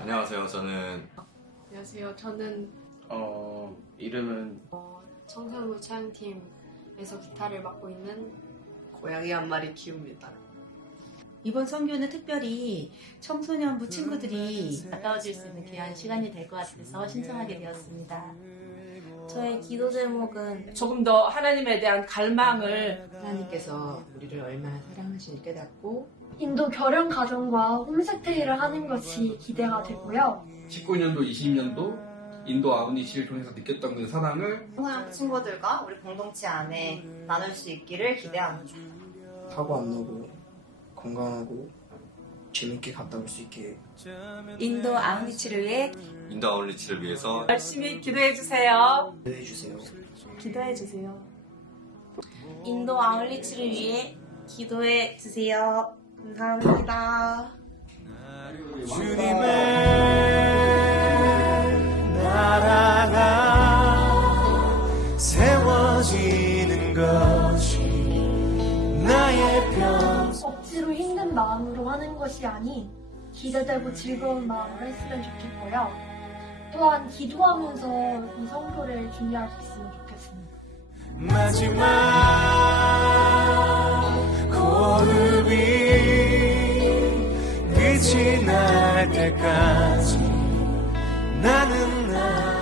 안녕하세요. 저는 안녕하세요. 저는 어 이름은 어, 청소년 차양팀에서 기타를 맡고 있는 고양이 한 마리 키웁니다. 이번 선교는 특별히 청소년부 친구들이 가까워질 수 있는 귀한 시간이 될 것 같아서 신청하게 되었습니다. 저의 기도 제목은 조금 더 하나님에 대한 갈망을 하나님께서 우리를 얼마나 사랑하시는지 깨닫고 인도 결혼 가정과 홈스테이를 하는 것이 기대가 되고요. 19년도, 20년도 인도 아우니시를 통해서 느꼈던 그 사랑을 청소년 친구들과 우리 공동체 안에 나눌 수 있기를 기대합니다. 사고 안 나고 건강하고 재밌게 갔다 올 수 있게 인도 아우니치를 위해 인도 아울리치를 위해서 열심히 기도해 주세요. 기도해 주세요. 기도해 주세요. 인도 아울리치를 위해 기도해 주세요. 감사합니다. 나라가 세워지는 것이 나의 편 억지로 힘든 마음으로 하는 것이 아닌 기대되고 즐거운 마음으로 했으면 좋겠고요. 또한 기도하면서 이 성도를 준비할 수 있으면 좋겠습니다. 마지막 호흡이 끝이 날 때까지 나는 나